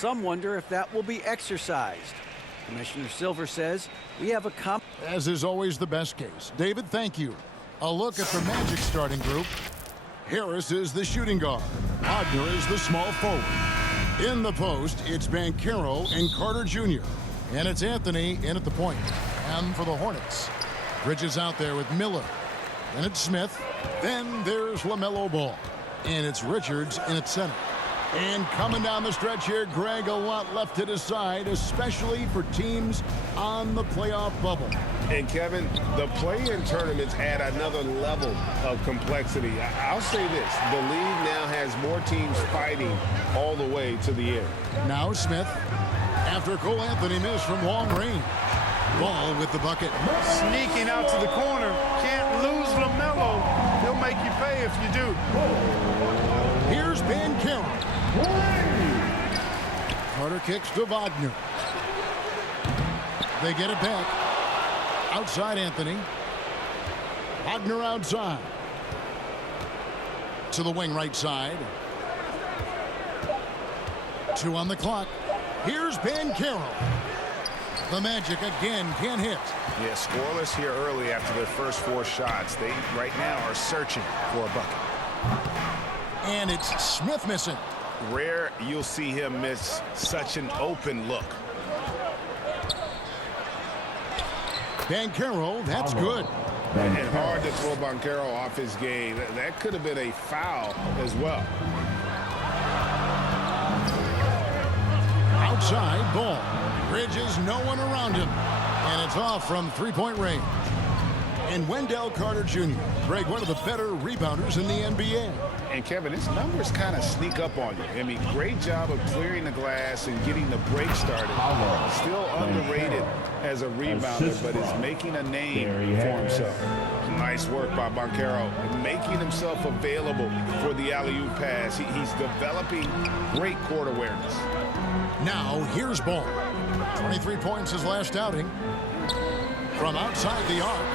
Some wonder if that will be exercised. Commissioner Silver says we have a As is always the best case. David, thank you. A look at the Magic starting group. Harris is the shooting guard. Wagner is the small forward. In the post, it's Banchero and Carter Jr. And it's Anthony in at the point. And for the Hornets, Bridges out there with Miller. Then it's Smith. Then there's LaMelo Ball. And it's Richards in at center. And coming down the stretch here, Greg, a lot left to decide, especially for teams on the playoff bubble. And, Kevin, the play-in tournaments add another level of complexity. I'll say this. The league now has more teams fighting all the way to the end. Now Smith, after Cole Anthony missed from long range. Ball with the bucket. Sneaking out to the corner. Can't lose LaMelo. He'll make you pay if you do. Here's Banchero. Carter kicks to Wagner. They get it back. Outside Anthony. Wagner outside. To the wing right side. 2 on the clock. Here's Banchero. The Magic again can't hit. Yeah, scoreless here early after their first 4 shots. They right now are searching for a bucket. And it's Smith missing. Rare you'll see him miss such an open look. Banchero, that's good. And hard to throw Banchero off his game. That could have been a foul as well. Outside Ball. Bridges, no one around him. And it's off from 3-point range. And Wendell Carter Jr., Greg, one of the better rebounders in the NBA. And, Kevin, his numbers kind of sneak up on you. I mean, great job of clearing the glass and getting the break started. Still underrated as a rebounder, but is making a name for himself. Nice work by Banchero, making himself available for the alley-oop pass. He's developing great court awareness. Now, here's Ball. 23 points his last outing. From outside the arc,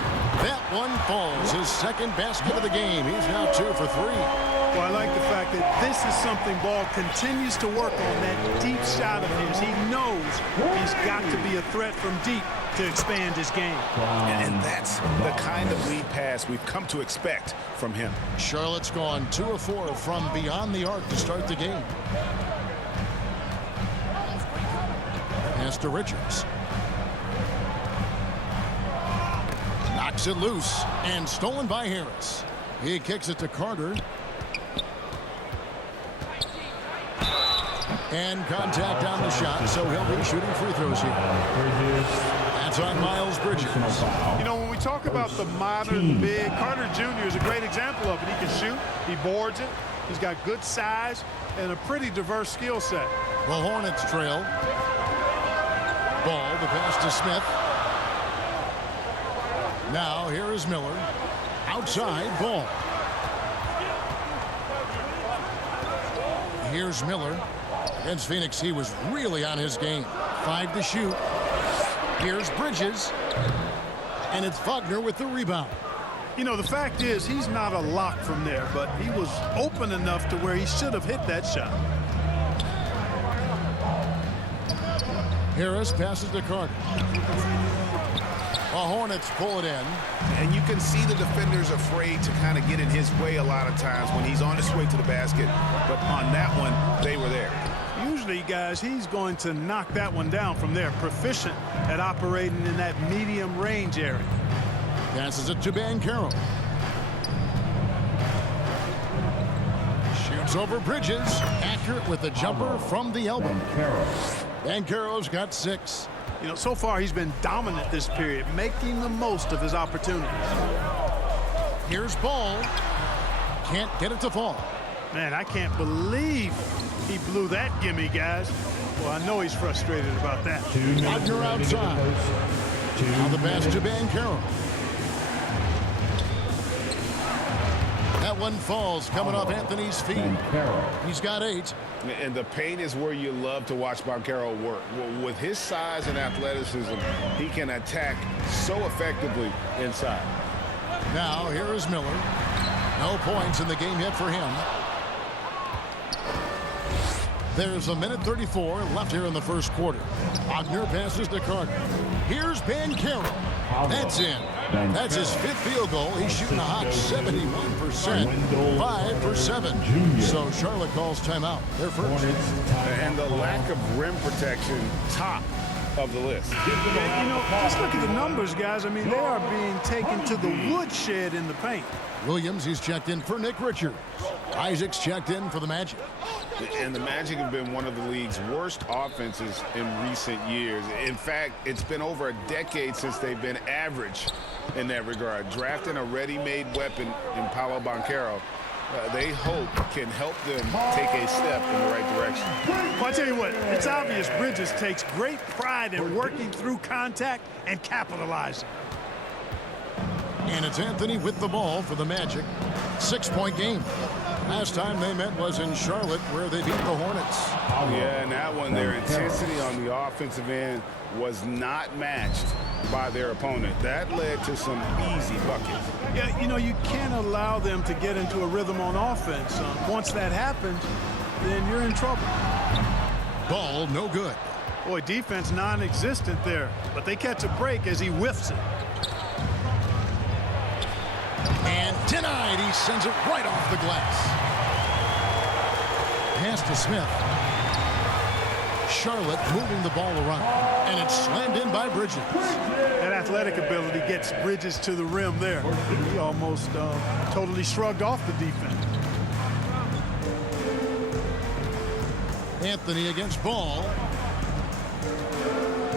that one falls. His second basket of the game. He's now 2 for 3. Well, I like the fact that this is something Ball continues to work on, that deep shot of his. He knows he's got to be a threat from deep to expand his game. And that's the kind of lead pass we've come to expect from him. Charlotte's gone 2 of 4 from beyond the arc to start the game. Pass to Richards. Knocks it loose and stolen by Harris. He kicks it to Carter. And contact on the shot, so he'll be shooting free throws here. That's on Miles Bridges. You know, when we talk about the modern big, Carter Jr. is a great example of it. He can shoot, he boards it, he's got good size and a pretty diverse skill set. The Hornets trail. Ball, the pass to Smith. Now here is Miller. Outside Ball. Here's Miller. Against Phoenix, he was really on his game. 5 to shoot. Here's Bridges. And it's Wagner with the rebound. You know, the fact is he's not a lock from there, but he was open enough to where he should have hit that shot. Harris passes to Carter. The Hornets pull it in. And you can see the defenders afraid to kind of get in his way a lot of times when he's on his way to the basket. But on that one, they were there. Usually, guys, he's going to knock that one down from there. Proficient at operating in that medium range area. Passes it to Banchero. Shoots over Bridges. Accurate with the jumper from the elbow. Banchero's got 6. You know, so far he's been dominant this period, making the most of his opportunities. Here's Ball. Can't get it to fall. Man, I can't believe he blew that gimme, guys. Well, I know he's frustrated about that. Wagner outside. Now the pass to Banchero. That one falls, coming off Anthony's feet. He's got 8. And the paint is where you love to watch Banchero work. With his size and athleticism, he can attack so effectively inside. Now, here is Miller. No points in the game yet for him. There's a minute 34 left here in the first quarter. Wagner passes to Carter. Here's Banchero. That's in. That's his 5th field goal. He's shooting a hot 71%. 5 for 7. So Charlotte calls timeout. They're first. And the lack of rim protection, top of the list. Yeah, you know, just look at the numbers, guys. I mean, they are being taken to the woodshed in the paint. Williams, he's checked in for Nick Richards. Isaac's checked in for the Magic. And the Magic have been one of the league's worst offenses in recent years. In fact, it's been over a decade since they've been average in that regard. Drafting a ready-made weapon in Paolo Banchero, they hope can help them take a step in the right direction. Well, I tell you what, it's obvious Bridges takes great pride in working through contact and capitalizing. And it's Anthony with the ball for the Magic. 6-point game. Last time they met was in Charlotte, where they beat the Hornets. Yeah, and that one, their intensity on the offensive end was not matched by their opponent. That led to some easy buckets. Yeah, you know, you can't allow them to get into a rhythm on offense. Once that happens, then you're in trouble. Ball no good. Boy, defense non-existent there, but they catch a break as he whiffs it. And denied. He sends it right off the glass. Pass to Smith. Charlotte moving the ball around. And it's slammed in by Bridges. That athletic ability gets Bridges to the rim there. He almost totally shrugged off the defense. Anthony against Ball.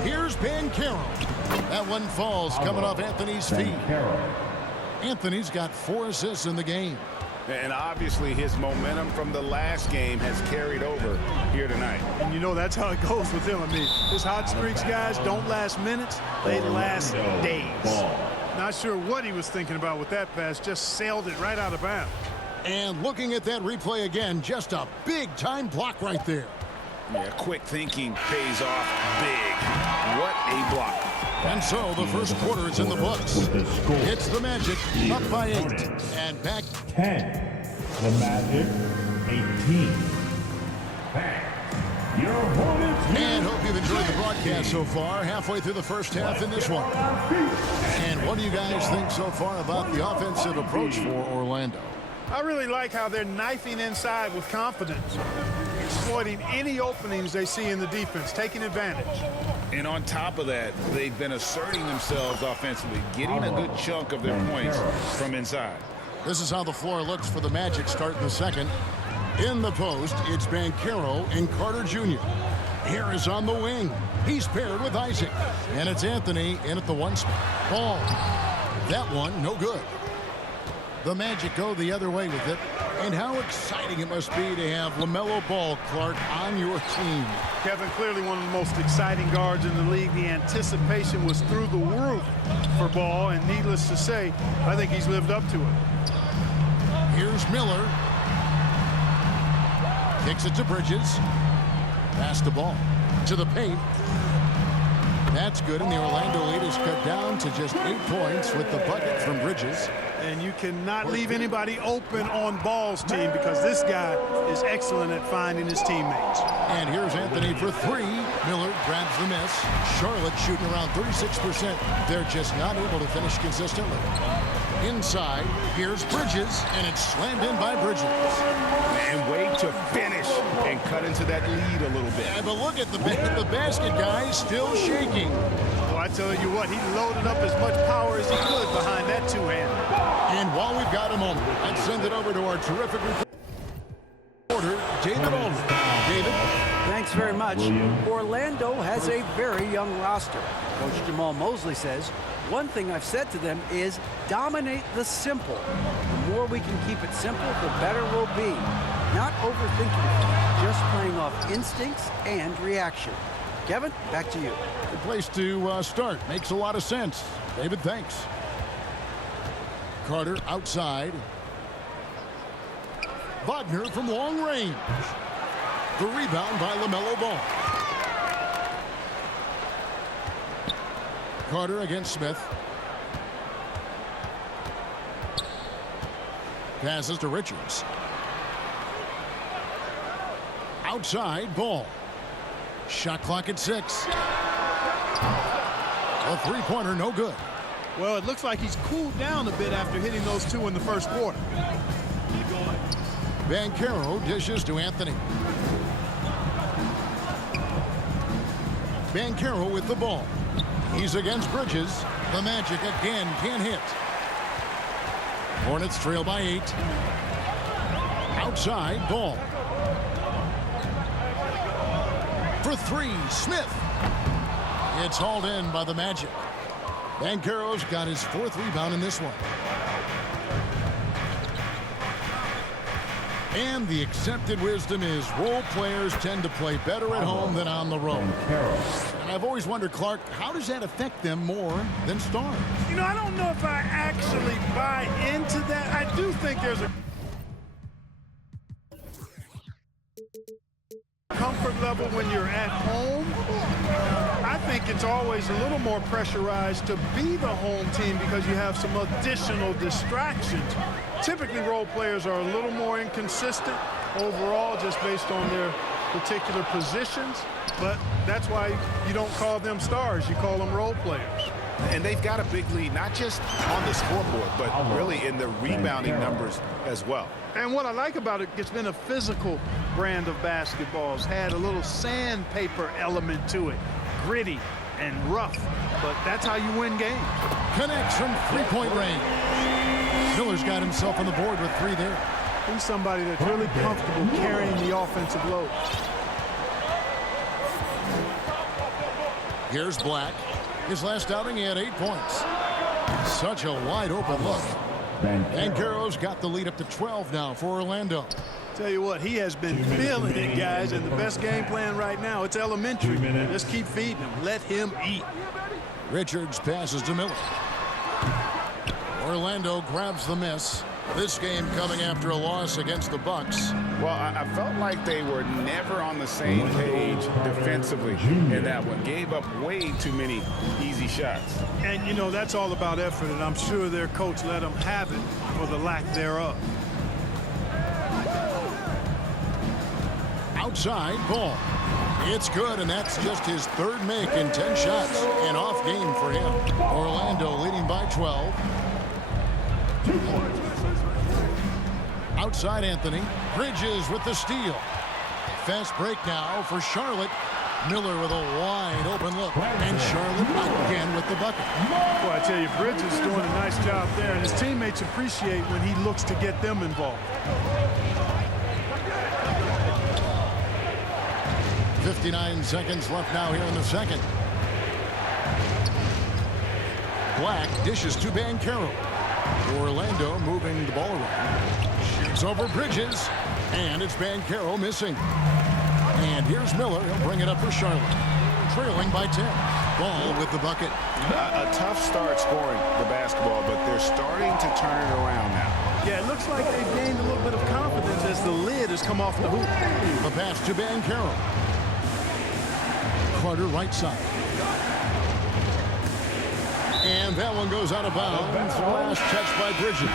Here's Banchero. That one falls coming off Anthony's feet. Anthony's got 4 assists in the game. And obviously his momentum from the last game has carried over here tonight. And you know that's how it goes with him. I mean, his hot streaks, guys, don't last minutes. They last days. Not sure what he was thinking about with that pass. Just sailed it right out of bounds. And looking at that replay again, just a big-time block right there. Yeah, quick thinking pays off big. What a block. And so the first quarter is in the books. It's the Magic up by 8. And back 10. The Magic 18. Your Hornets. And hope you've enjoyed the broadcast so far. Halfway through the first half in this one. And what do you guys think so far about the offensive approach for Orlando? I really like how they're knifing inside with confidence, exploiting any openings they see in the defense, taking advantage. And on top of that, they've been asserting themselves offensively, getting a good chunk of their points from inside. This is how the floor looks for the Magic start in the second. In the post, it's Banchero and Carter Jr. Harris on the wing. He's paired with Isaac. And it's Anthony in at the 1 spot. Ball. That one, no good. The Magic go the other way with it. And how exciting it must be to have LaMelo Ball, Clark, on your team. Kevin, clearly one of the most exciting guards in the league. The anticipation was through the roof for Ball, and needless to say, I think he's lived up to it. Here's Miller. Kicks it to Bridges. Pass the ball to the paint. That's good, and the Orlando lead is cut down to just 8 points with the bucket from Bridges. And you cannot leave anybody open on Ball's team because this guy is excellent at finding his teammates. And here's Anthony for 3. Miller grabs the miss. Charlotte shooting around 36%. They're just not able to finish consistently. Inside, here's Bridges, and it's slammed in by Bridges. And wait to finish and cut into that lead a little bit. Yeah, but look at the basket, guys, still shaking. Well, I tell you what, he loaded up as much power as he could behind that two-hander. And while we've got a moment, let's send it over to our terrific reporter, David Aldridge. David? Thanks very much. Orlando has a very young roster. Coach Jamal Mosley says, one thing I've said to them is dominate the simple. The more we can keep it simple, the better we'll be. Not overthinking it, just playing off instincts and reaction. Kevin, back to you. Good place to start. Makes a lot of sense. David, thanks. Carter outside. Wagner from long range. The rebound by LaMelo Ball. Carter against Smith. Passes to Richards. Outside, ball. Shot clock at 6. A three-pointer, no good. Well, it looks like he's cooled down a bit after hitting those two in the first quarter. Banchero dishes to Anthony. Banchero with the ball. He's against Bridges. The Magic again can't hit. Hornets trail by 8. Outside, ball. For 3, Smith. It's hauled in by the Magic. Banchero's got his 4th rebound in this one. And the accepted wisdom is role players tend to play better at home than on the road. And I've always wondered, Clark, how does that affect them more than stars? You know, I don't know if I actually buy into that. I do think there's a comfort level when you're at home. I think it's always a little more pressurized to be the home team because you have some additional distractions. Typically, role players are a little more inconsistent overall just based on their particular positions, but that's why you don't call them stars. You call them role players. And they've got a big lead, not just on the scoreboard, but really in the rebounding numbers as well. And what I like about it, it's been a physical brand of basketball. It's had a little sandpaper element to it, gritty and rough, but that's how you win games. Connects from three-point range. Miller's got himself on the board with 3 there. He's somebody that's really comfortable carrying the offensive load. Here's Black. His last outing, he had 8 points. Such a wide-open look. Banchero's got the lead up to 12 now for Orlando. Tell you what, he has been feeling it, guys, and the best game plan right now, it's elementary. Just keep feeding him. Let him eat. Richards passes to Miller. Orlando grabs the miss. This game coming after a loss against the Bucks. Well, I felt like they were never on the same page defensively in that one. Gave up way too many easy shots. And, you know, that's all about effort, and I'm sure their coach let them have it for the lack thereof. Outside, ball. It's good, and that's just his 3rd make in 10 shots. An off game for him. Orlando leading by 12. Outside Anthony. Bridges with the steal. Fast break now for Charlotte. Miller with a wide open look. And Charlotte again with the bucket. Well, I tell you, Bridges is doing a nice job there, and his teammates appreciate when he looks to get them involved. 59 seconds left now here in the second. Black dishes to Banchero. Orlando moving the ball around. Shoots over Bridges. And it's Banchero missing. And here's Miller. He'll bring it up for Charlotte. Trailing by 10. Ball with the bucket. A tough start scoring the basketball, but they're starting to turn it around now. Yeah, it looks like they've gained a little bit of confidence as the lid has come off the hoop. The pass to Banchero. Carter right side. And that one goes out of bounds. Last touch by Bridges.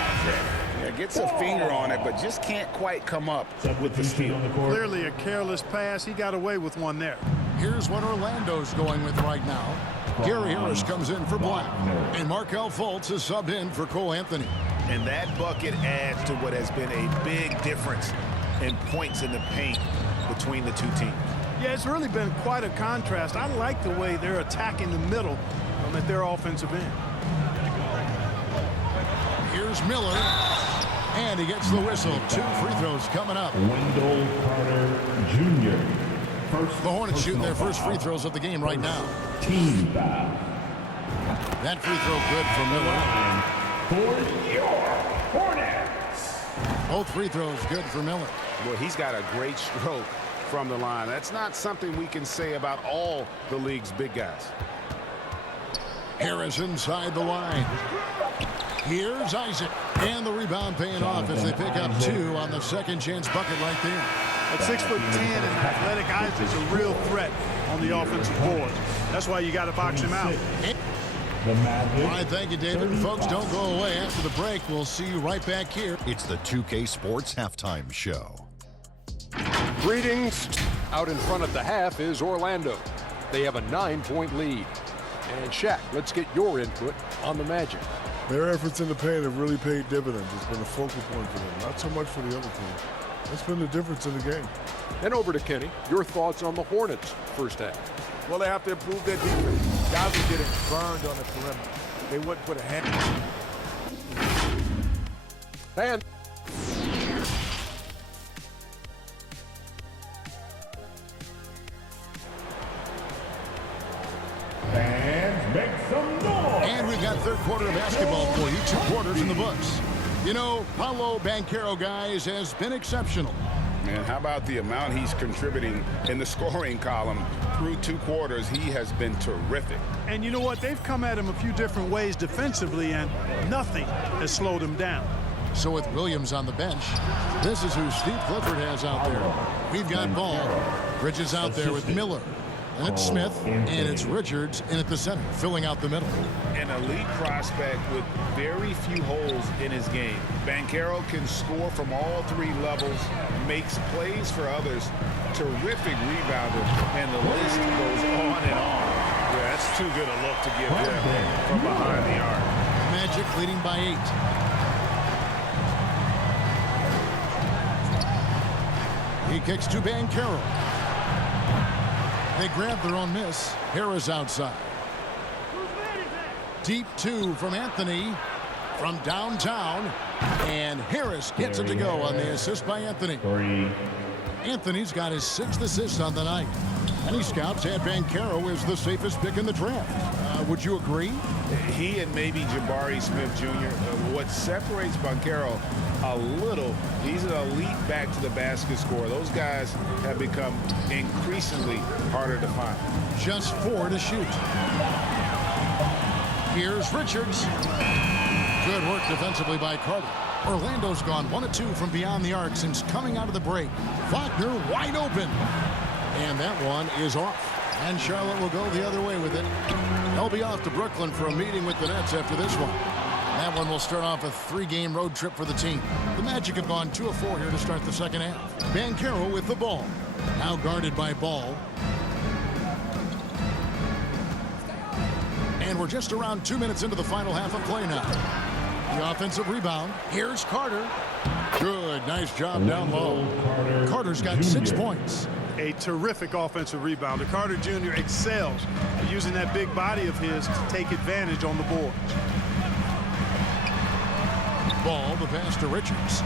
Yeah, gets a finger on it, but just can't quite come up with the steal. Clearly a careless pass. He got away with one there. Here's what Orlando's going with right now. Gary Harris comes in for Black. And Markelle Fultz is subbed in for Cole Anthony. And that bucket adds to what has been a big difference in points in the paint between the two teams. Yeah, it's really been quite a contrast. I like the way they're attacking the middle at their offensive end. Here's Miller. And he gets the whistle. 2 free throws coming up. Wendell Carter Jr. The Hornets shooting their first free throws of the game right now. Team foul. That free throw good for Miller. For your Hornets. Both free throws good for Miller. Well, he's got a great stroke from the line. That's not something we can say about all the league's big guys. Harris inside the line. Here's Isaac. And the rebound paying off as they pick up 2 on the second chance bucket right there. At 6'10" and athletic, Isaac's a real threat on the offensive board. That's why you got to box him out. The Magic. All right, thank you, David. Folks, don't go away. After the break, we'll see you right back here. It's the 2K Sports Halftime Show. Greetings. Out in front at the half is Orlando. They have a 9-point lead. And Shaq, let's get your input on the Magic. Their efforts in the paint have really paid dividends. It's been a focal point for them, not so much for the other team. That's been the difference in the game. And over to Kenny. Your thoughts on the Hornets first half? Well, they have to improve their defense. Guys are getting burned on the perimeter. They wouldn't put a hand. And Fans, make some noise. And we've got third quarter of basketball for you. 2 quarters in the books. You know, Paolo Banchero, guys, has been exceptional. Man, how about the amount he's contributing in the scoring column through 2 quarters? He has been terrific. And you know what? They've come at him a few different ways defensively, and nothing has slowed him down. So with Williams on the bench, this is who Steve Clifford has out there. We've got Ball. Bridges out there with Miller. And it's Smith, and it's Richards in at the center, filling out the middle. An elite prospect with very few holes in his game. Banchero can score from all 3 levels, makes plays for others, terrific rebounder, and the list goes on and on. Yeah, that's too good a look to give them from behind the arc. Magic leading by 8. He kicks to Banchero. They grab their own miss. Harris outside. Deep 2 from Anthony from downtown. And Harris gets it to go on the assist by Anthony. 3. Anthony's got his 6th assist on the night. Many scouts had Banchero as the safest pick in the draft. Would you agree? He and maybe Jabari Smith Jr. What separates Banchero a little, he's an elite back to the basket scorer. Those guys have become increasingly harder to find. Just 4 to shoot. Here's Richards. Good work defensively by Carter. Orlando's gone 1 of 2 from beyond the arc since coming out of the break. Wagner wide open. And that one is off. And Charlotte will go the other way with it. They'll be off to Brooklyn for a meeting with the Nets after this one. That one will start off a 3-game road trip for the team. The Magic have gone 2 of 4 here to start the second half. Banchero with the ball. Now guarded by Ball. And we're just around 2 minutes into the final half of play now. The offensive rebound. Here's Carter. Good. Nice job down low. Carter's got 6 points. A terrific offensive rebounder. Carter Jr. excels at using that big body of his to take advantage on the board. Ball, the pass to Richards.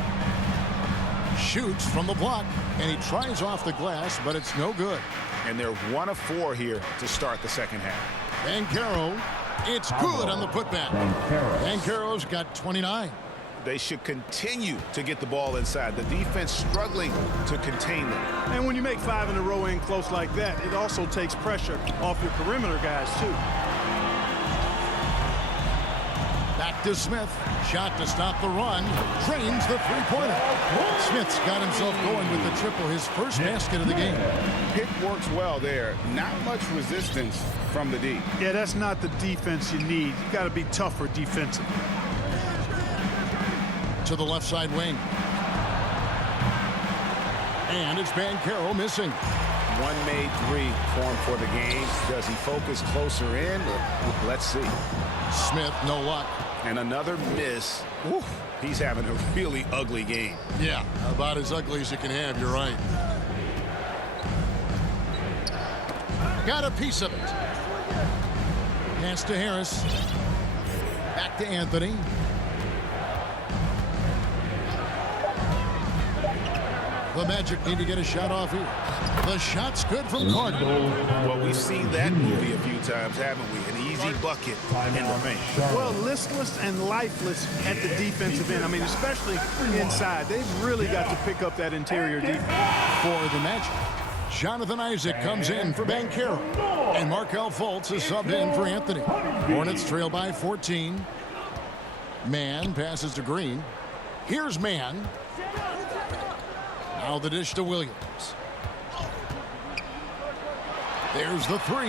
Shoots from the block, and he tries off the glass, but it's no good. And they're 1 of 4 here to start the second half. Banchero, it's good on the putback. Banchero's got 29. They should continue to get the ball inside. The defense struggling to contain them. And when you make 5 in a row in close like that, it also takes pressure off your perimeter guys, too. Back to Smith. Shot to stop the run. Drains the 3-pointer. Smith's got himself going with the triple, his first basket of the game. Pick works well there. Not much resistance from the D. Yeah, that's not the defense you need. You got to be tougher defensively. To the left side wing. And it's Banchero missing. 1 made 3 formed for the game. Does he focus closer in? Let's see. Smith, no luck. And another miss. Oof, he's having a really ugly game. Yeah, about as ugly as you can have, you're right. Got a piece of it. Pass to Harris. Back to Anthony. The Magic need to get a shot off here. The shot's good from Carter. Well, we've seen that movie a few times, haven't we? An easy bucket in the paint. Well, listless and lifeless at the defensive end. I mean, especially inside. They've really got to pick up that interior defense. For the Magic, Jonathan Isaac comes in for Banchero. And Markelle Fultz is subbed in for Anthony. Hornets trail by 14. Mann passes to Green. Here's Mann. Now the dish to Williams. There's the 3.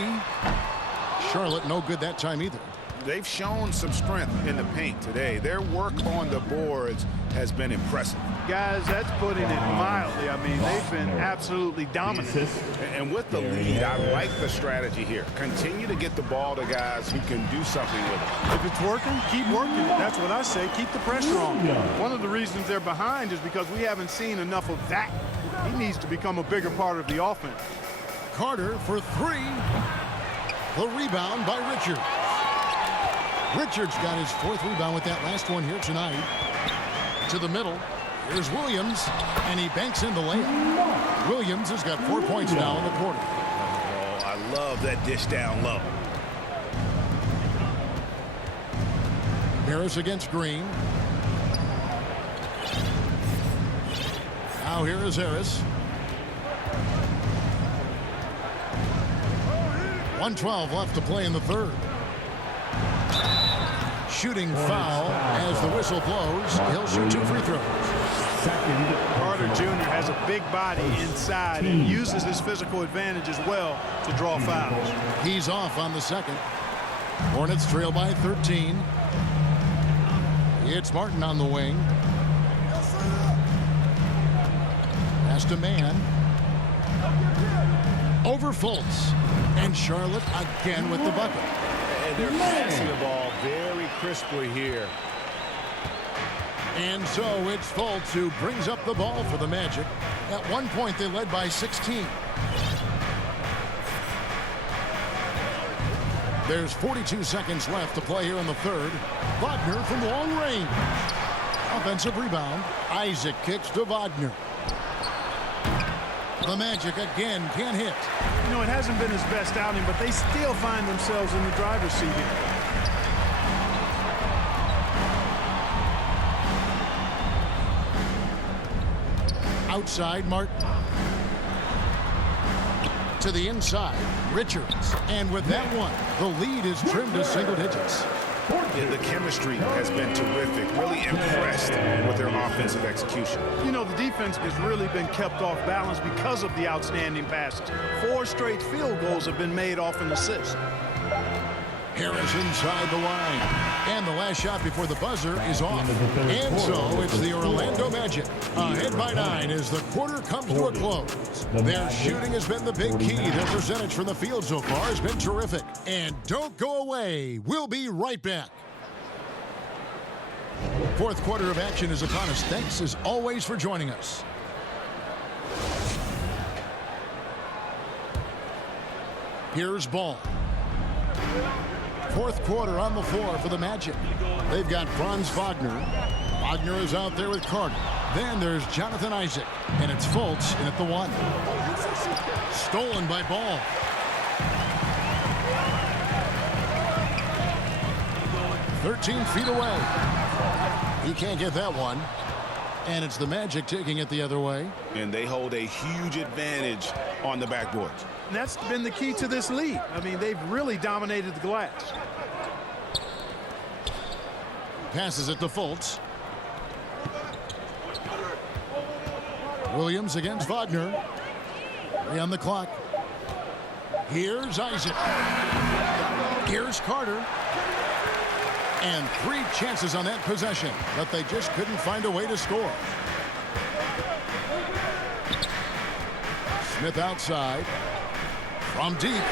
Charlotte no good that time either. they've shown some strength in the paint today. Their work on the boards has been impressive. Guys, that's putting it mildly. I mean, they've been absolutely dominant. And with the lead, I like the strategy here. Continue to get the ball to guys who can do something with it. If it's working, keep working it. That's what I say. Keep the pressure on. One of the reasons they're behind is because we haven't seen enough of that. He needs to become a bigger part of the offense. Carter for three. The rebound by Richards. Richards got his fourth rebound with that last one here tonight. To the middle. Here's Williams, and he banks in the layup. Williams has got 4 points now in the quarter. Oh, I love that dish down low. Harris against Green. Now here is Harris. 1:12 left to play in the third. Shooting foul as the whistle blows. He'll shoot 2 free throws. Carter Jr. has a big body inside and uses his physical advantage as well to draw fouls. He's off on the second. Hornets trail by 13. It's Martin on the wing. Pass to Mann. Over Fultz. And Charlotte again with the bucket. And they're passing the ball very crisply here. And so it's Fultz who brings up the ball for the Magic. At one point, they led by 16. There's 42 seconds left to play here in the third. Wagner from long range. Offensive rebound. Isaac kicks to Wagner. The Magic again can't hit. You know, it hasn't been his best outing, but they still find themselves in the driver's seat here. Outside, Martin. To the inside, Richards. And with that one, the lead is trimmed to single digits. Yeah, the chemistry has been terrific. Really impressed with their offensive execution. You know, the defense has really been kept off balance because of the outstanding passes. 4 straight field goals have been made off an assist. Harris inside the line. And the last shot before the buzzer is off. And so it's the Orlando Magic. Ahead by 9 as the quarter comes to a close. Their shooting has been the big key. Their percentage from the field so far has been terrific. And don't go away. We'll be right back. Fourth quarter of action is upon us. Thanks as always for joining us. Here's Ball. Fourth quarter on the floor for the Magic. They've got Franz Wagner. Wagner is out there with Carter. Then there's Jonathan Isaac. And it's Fultz in at the 1. Stolen by Ball. "13 feet away. He can't get that one. And it's the Magic taking it the other way. And they hold a huge advantage on the backboards. And that's been the key to this lead. I mean, they've really dominated the glass. Passes it to Fultz. Williams against Wagner. 3 on the clock. Here's Isaac. Here's Carter. And 3 chances on that possession, but they just couldn't find a way to score. Smith outside. From deep.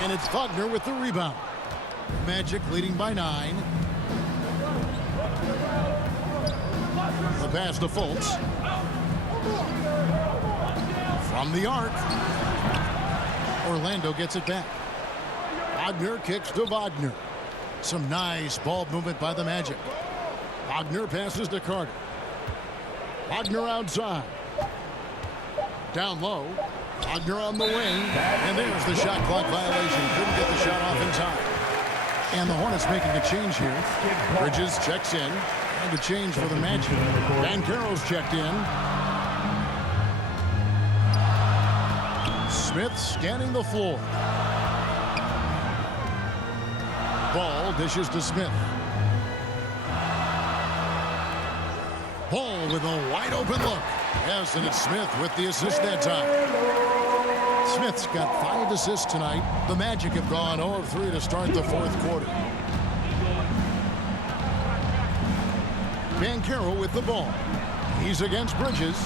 And it's Wagner with the rebound. Magic leading by 9. The pass to Fultz. From the arc. Orlando gets it back. Wagner kicks to Wagner. Some nice ball movement by the Magic. Wagner passes to Carter. Wagner outside. Down low. Wagner on the wing. And there's the shot clock violation. Couldn't get the shot off in time. And the Hornets making a change here. Bridges checks in. And the change for the Magic. Banchero's checked in. Smith scanning the floor. Ball dishes to Smith. Ball with a wide open look. Yes, and it's Smith with the assist that time. Smith's got 5 assists tonight. The Magic have gone 0 of 3 to start the fourth quarter. Banchero with the ball. He's against Bridges.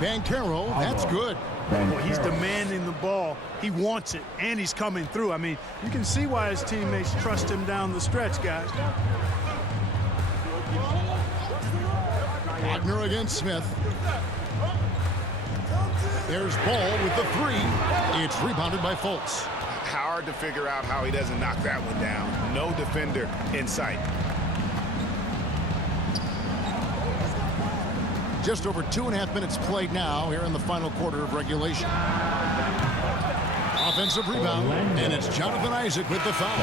Banchero, that's good. Well, he's demanding the ball. He wants it, and he's coming through. I mean, you can see why his teammates trust him down the stretch, guys. Wagner against Smith. There's Ball with the 3. It's rebounded by Fultz. Hard to figure out how he doesn't knock that one down. No defender in sight. Just over 2.5 minutes played now here in the final quarter of regulation. Offensive rebound, and it's Jonathan Isaac with the foul.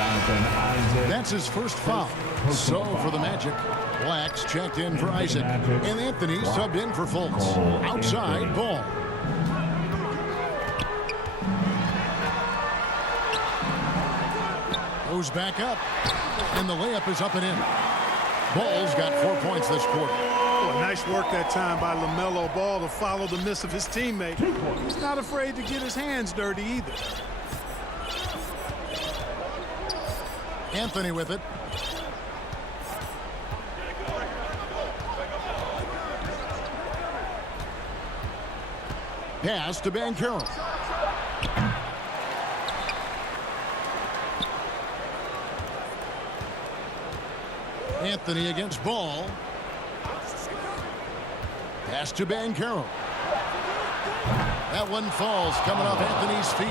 That's his first foul. So for the Magic, Black's checked in for Isaac, and Anthony subbed in for Fultz. Outside, Ball. Goes back up, and the layup is up and in. Ball's got 4 points this quarter. Oh, nice work that time by LaMelo Ball to follow the miss of his teammate. He's not afraid to get his hands dirty either. Anthony with it. Pass to Banchero. Anthony against Ball. Pass to Banchero. That one falls coming off Anthony's feet.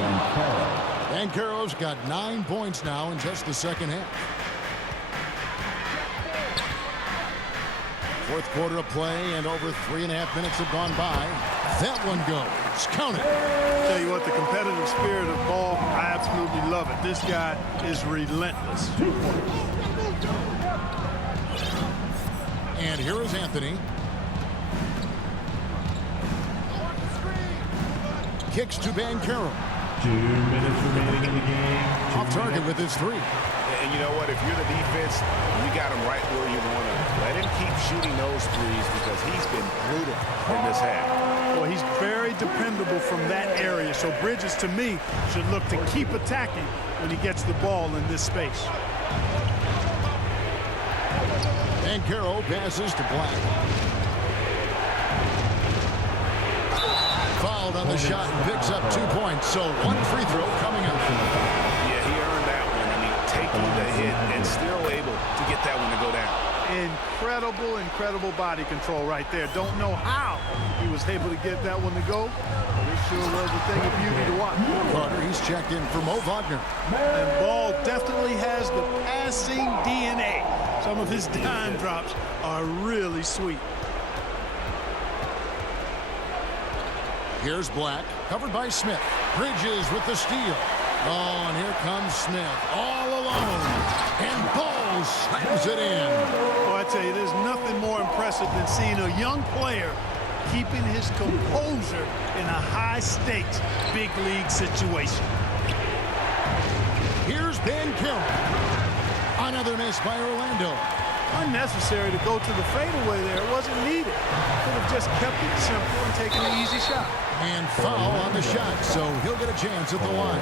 Banchero's got 9 points now in just the second half. Fourth quarter of play, and over 3.5 minutes have gone by. That one goes. Count it. Tell you what, the competitive spirit of Ball, I absolutely love it. This guy is relentless. And here is Anthony. Kicks to Banchero. 2 minutes remaining in the game. Off target with his 3. And you know what? If you're the defense, you got him right where you want him. Let him keep shooting those threes because he's been brutal in this half. Well, he's very dependable from that area. So Bridges, to me, should look to keep attacking when he gets the ball in this space. Banchero passes to Black. Fouled on the shot and picks up 2 points. So one free throw coming up. Yeah, he earned that one. I mean, taking the hit and still able to get that one to go down. Incredible body control right there. Don't know how he was able to get that one to go. But it sure was a thing of beauty to watch. Carter, he's checked in for Mo Wagner. And Ball definitely has the passing DNA. Some of his dime drops are really sweet. Here's Black, covered by Smith. Bridges with the steal. Oh, and here comes Smith, all alone. And Ball slams it in. Well, I tell you, there's nothing more impressive than seeing a young player keeping his composure in a high-stakes, big-league situation. Here's Banchero. Another miss by Orlando. Unnecessary to go to the fadeaway there. It wasn't needed. Could have just kept it simple and taken an easy shot. And foul on the shot, so he'll get a chance at the line.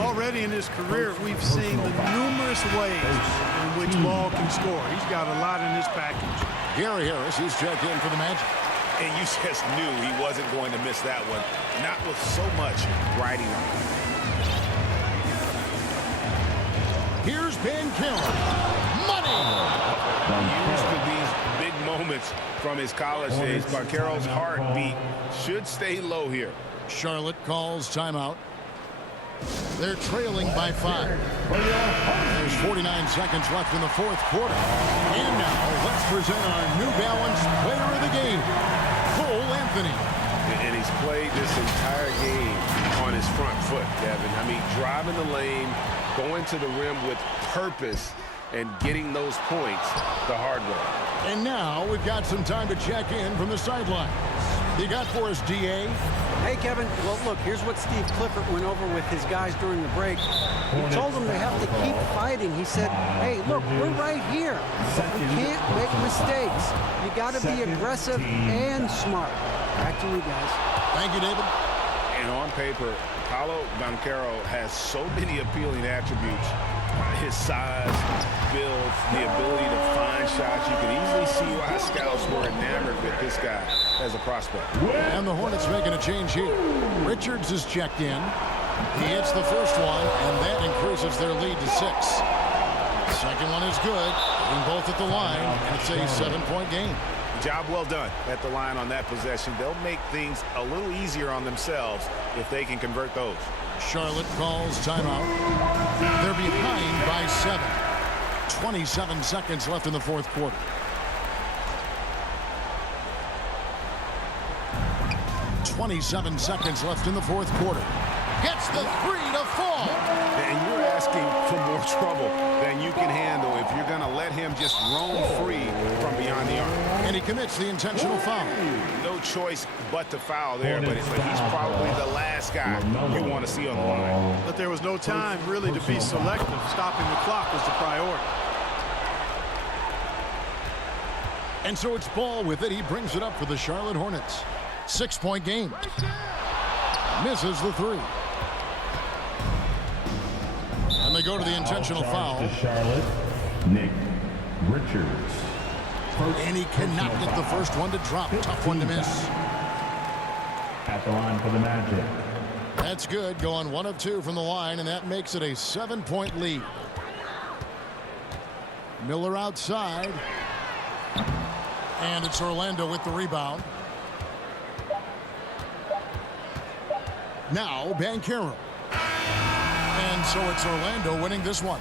Already in his career, we've seen the numerous ways in which Ball can score. He's got a lot in his package. Gary Harris, he's checked in for the Magic. And you just knew he wasn't going to miss that one. Not with so much riding on it. Here's Banchero. Money! Used to these big moments from his college days. Banchero's heartbeat should stay low here. Charlotte calls timeout. They're trailing by 5. There's 49 seconds left in the fourth quarter. And now let's present our New Balance player of the game, Cole Anthony. And he's played this entire game on his front foot, Kevin. I mean, driving the lane, going to the rim with purpose, and getting those points the hard way. And now we've got some time to check in from the sideline. You got for us, D.A.? Hey, Kevin. Well, look, here's what Steve Clifford went over with his guys during the break. He told them they have to keep fighting. He said, hey, look, we're right here. We can't make mistakes. You got to be aggressive and smart. Back to you guys. Thank you, David. And on paper, Paolo Banchero has so many appealing attributes. His size, build, the ability to find shots. You can easily see why scouts were enamored with this guy as a prospect. And the Hornets making a change here. Richards is checked in. He hits the first one, and that increases their lead to 6. Second one is good. Getting both at the line, and it's a 7-point game. Job well done at the line on that possession. They'll make things a little easier on themselves if they can convert those. Charlotte calls timeout. They're behind by 7. 27 seconds left in the fourth quarter. .27 seconds left in the fourth quarter. Gets the 3 to fall. And you're asking for more trouble than you can handle if you're going to let him just roam free from beyond the arc. And he commits the intentional foul. No choice but to foul there, but he's probably the last guy you want to see on the line. But there was no time really to be selective. Stopping the clock was the priority. And so it's Ball with it. He brings it up for the Charlotte Hornets. 6-point game. Misses the 3. And they go to the intentional foul. To Charlotte, Nick Richards. And he cannot get the first one to drop. Tough one to miss. At the line for the Magic. That's good. Going 1 of 2 from the line, and that makes it a 7-point lead. Miller outside. And it's Orlando with the rebound. Now Banchero. And so it's Orlando winning this one.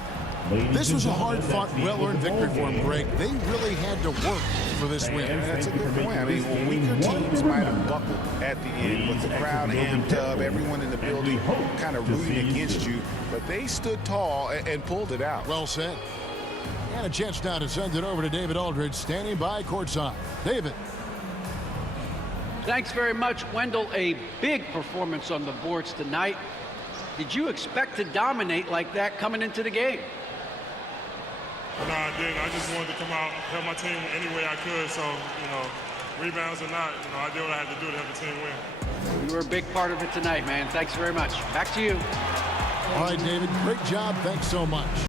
This was a hard-fought, well-earned victory for them, Greg. They really had to work for this win. That's a good point. I mean, weaker teams might have buckled at the end with the crowd amped up, everyone in the building kind of rooting against you, but they stood tall and pulled it out. Well said. And a chance now to send it over to David Aldridge, standing by courtside. David. Thanks very much, Wendell. A big performance on the boards tonight. Did you expect to dominate like that coming into the game? No, I didn't. I just wanted to come out, help my team any way I could. So, rebounds or not, I did what I had to do to help the team win. You were a big part of it tonight, man. Thanks very much. Back to you. All right, David, great job. Thanks so much.